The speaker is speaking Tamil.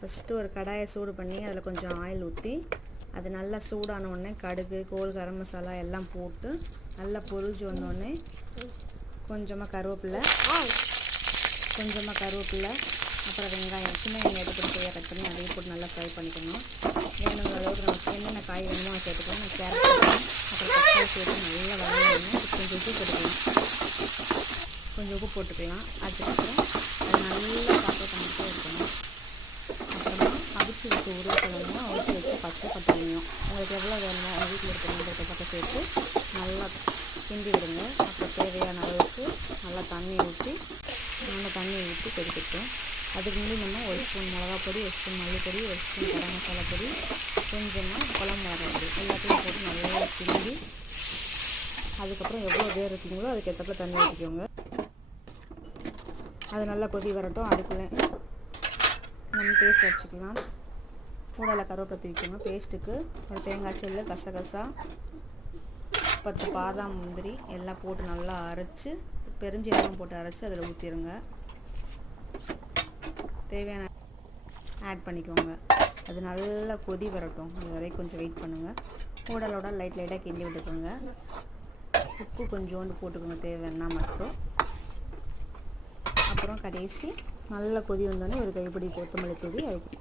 ஃபஸ்ட்டு ஒரு கடாயை சூடு பண்ணி அதில் கொஞ்சம் ஆயில் ஊற்றி அது நல்லா சூடான உடனே கடுகு, கோல், கரம் மசாலா எல்லாம் போட்டு நல்லா பொரிஞ்சு வந்தோடனே கொஞ்சமாக கருவேப்பிலை, அப்புறம் வெங்காயம், சின்ன வெங்காயத்தை பொறுத்தையாக கட் பண்ணி அதையும் போட்டு நல்லா ஃப்ரை பண்ணிக்கணும். வேணுங்கிற அளவுக்கு நமக்கு என்னென்ன காய் வேணுமோ அதை சேர்த்துக்கலாம். நான் கேரட் போட்டுக்கலாம். அப்புறம் தக்காளி சேர்த்து நல்லா வதங்கணும். கொஞ்சம் உப்பு போட்டுக்கலாம். அதுக்கப்புறம் அது நல்லா சாப்பிட்டு பண்ணிகிட்டே இருக்கணும். அப்புறமா அவிச்சு வச்ச உருளைக்கிழங்கும் அவிச்சு வச்ச பச்சை பட்டாணியும் உங்களுக்கு எவ்வளோ வேணுமோ உங்கள் வீட்டில் இருக்கிற பக்கம் சேர்த்து நல்லா கிண்டி விடுங்க. அப்புறம் தேவையான அளவுக்கு நல்லா தண்ணி ஊற்றி கொதிக்கட்டும். அதுக்கு முன்னாடி நம்ம ஒரு ஸ்பூன் மிளகாப்பொடி, ஒரு ஸ்பூன் மல்லிப்பொடி, ஒரு ஸ்பூன் கரம் மசாலா பொடி, கொஞ்சமாக குழம்பு மிளகாய் எல்லாத்தையும் போட்டு நல்லா கிண்டி அதுக்கப்புறம் எவ்வளோ பேர் இருக்கீங்களோ அதுக்கேற்றப்ப தண்ணி ஊற்றிக்கோங்க. அது நல்லா கொதி வரட்டும். அதுக்குள்ளே நம்ம பேஸ்ட் அரைச்சிக்கலாம். கூடால கருவேப்பிலை தூக்கிக்கோங்க. பேஸ்ட்டுக்கு ஒரு தேங்காய் செல்லு, கசகசா, 10 பாதாம், முந்திரி எல்லாம் போட்டு நல்லா அரைச்சி பெருஞ்சீரகம் போட்டு அரைச்சி அதில் ஊற்றிடுங்க. தேவையான ஆட் பண்ணிக்கோங்க. அது நல்லா கொதி வரட்டும். அது வரைக்கும் கொஞ்சம் வெயிட் பண்ணுங்கள். கூடலோட லைட்டாக கிண்டி விட்டுக்கோங்க. உப்பு கொஞ்சோண்டு போட்டுக்கோங்க தேவைன்னா மட்டும். அப்புறம் கடைசி நல்லா கொதி வந்தோடனே ஒரு கைப்பிடி கொத்தமல்லி தூவி அதுக்கு